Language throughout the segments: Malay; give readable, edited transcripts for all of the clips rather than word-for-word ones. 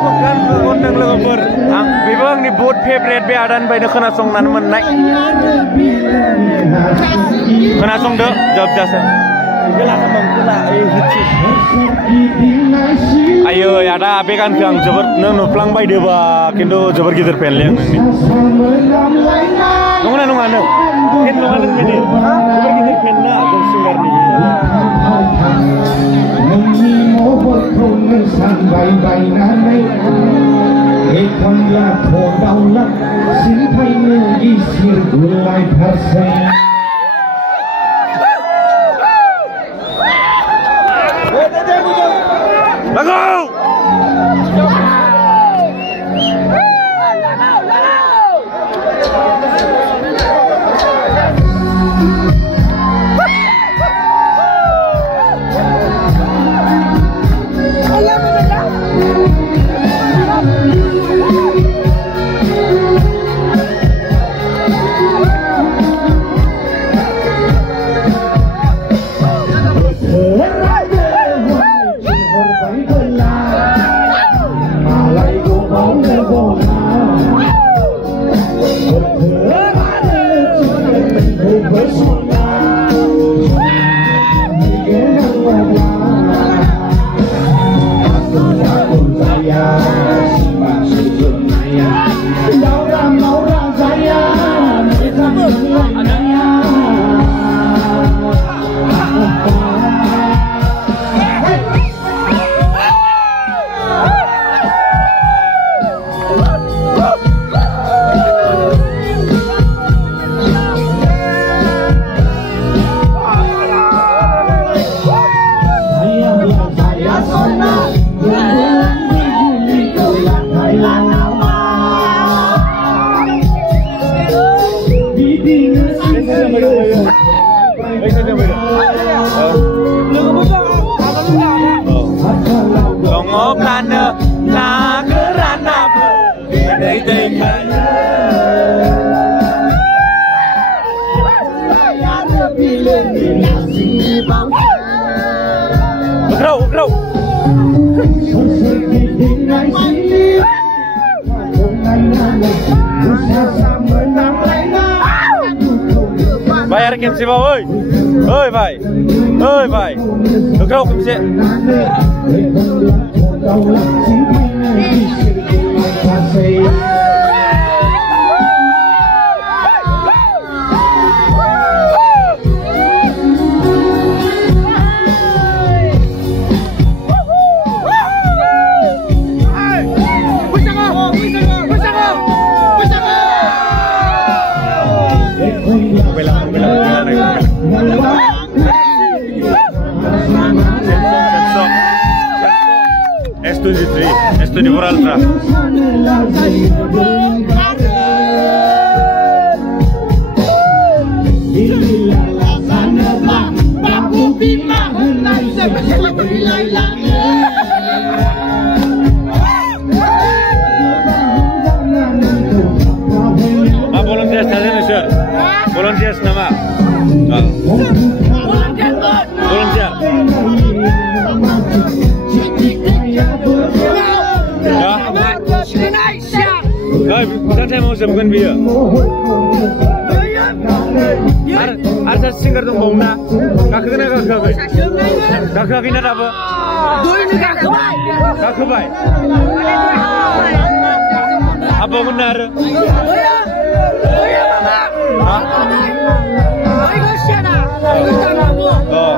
Konang logofor, beberapa ni boat favorite be adan by the Konasong Nanaman night. Konasong the job doesn't. Ayo ada abekan kang jebur nang plang by deba kindo jebur gitar penleng nang ni. Nungan nungan. Ken nungan ni. Jebur gitar penna jeng singer ni. Bayar kem si bawah, oi bay, kau kem si. S24 Ultra. Volunteers tadi sir. Volunteers nama. Volunteer. Kita mau sebutkan dia. Ada singer tu mau na, kakak ini apa? Kakak baik. Apa benar? Oh,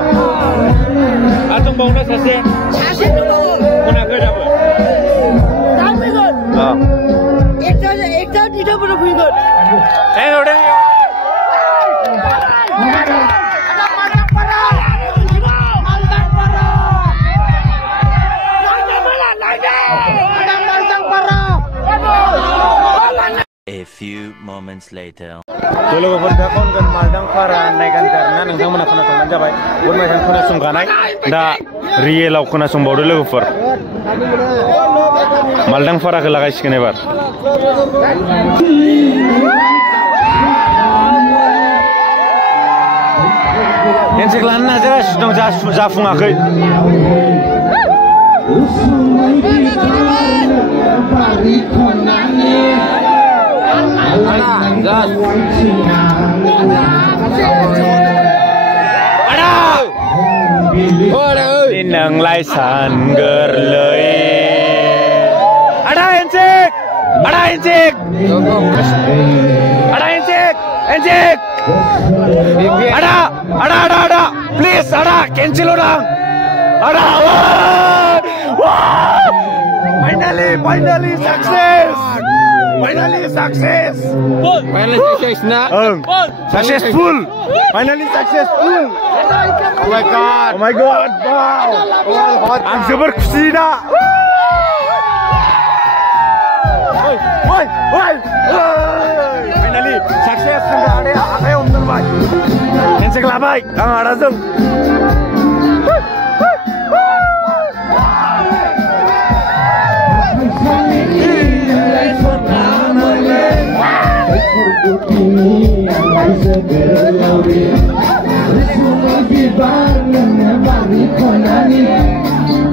atau mau na sase? Sase tu mau. Mana kerja apa? Tak ikut. Oh. Ekta tidak pernah ikut. Udah. A few moments later. Tolong berdakon kan Maldang Para naikkan karena nenggang mana kena sungkan jabai, buat macam kena sungkanai, dah real aku kena sungbawa dulu for. Maldang Para kelakai sekene bar. Yang sekelan aja sedang jafung aku. Nang laisan gerlei. Ada encik. Ada encik. Ada encik. Encik. Ada. Please ada cancel orang. Ada. Wah. Finally success. Finally success. Finally success nak. Successful. Finally successful. Oh my god. Wow. I'm super खुशी ना. Woi. Finally success ada umur baik. Cancel lah baik. Ada zoom.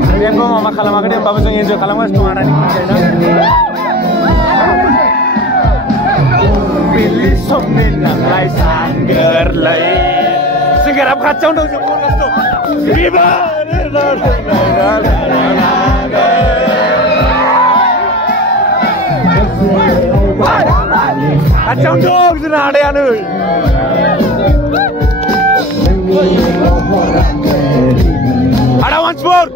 Kalian kok mama kalau makan dia bagus enjoy kalau mas tuh ada nih. Pilih somin yang laisan gerlei. Segarap kacau dong semua tuh. Viva! Kacau dong sudah ada yang nih. Ada once more.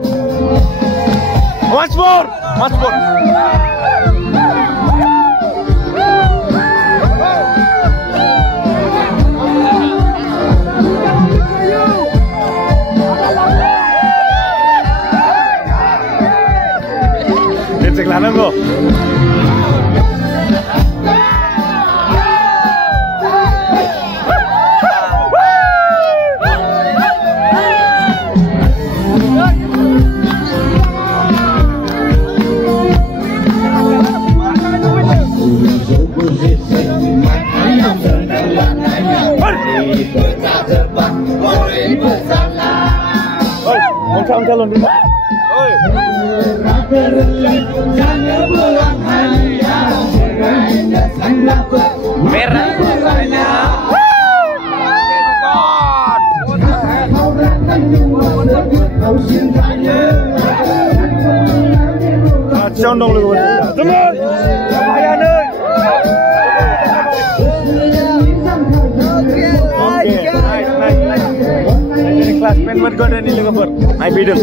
Cek lanang kok. Calon dulu. Merah. Kacau dong lu. Teman. Bahaya nih. Nice. Classmate bergoda nih lu ngepur. Naik bidung.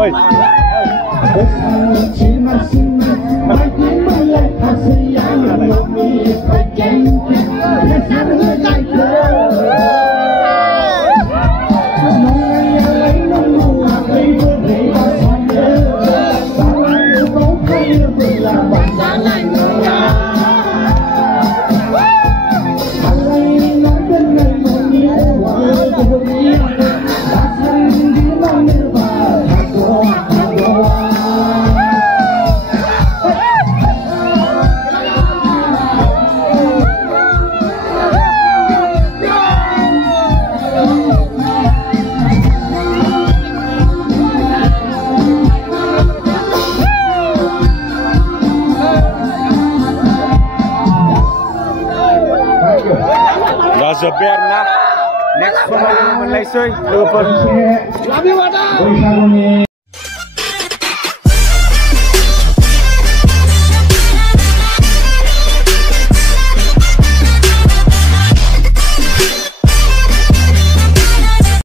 Oi. Next one, Malaysia, Liverpool.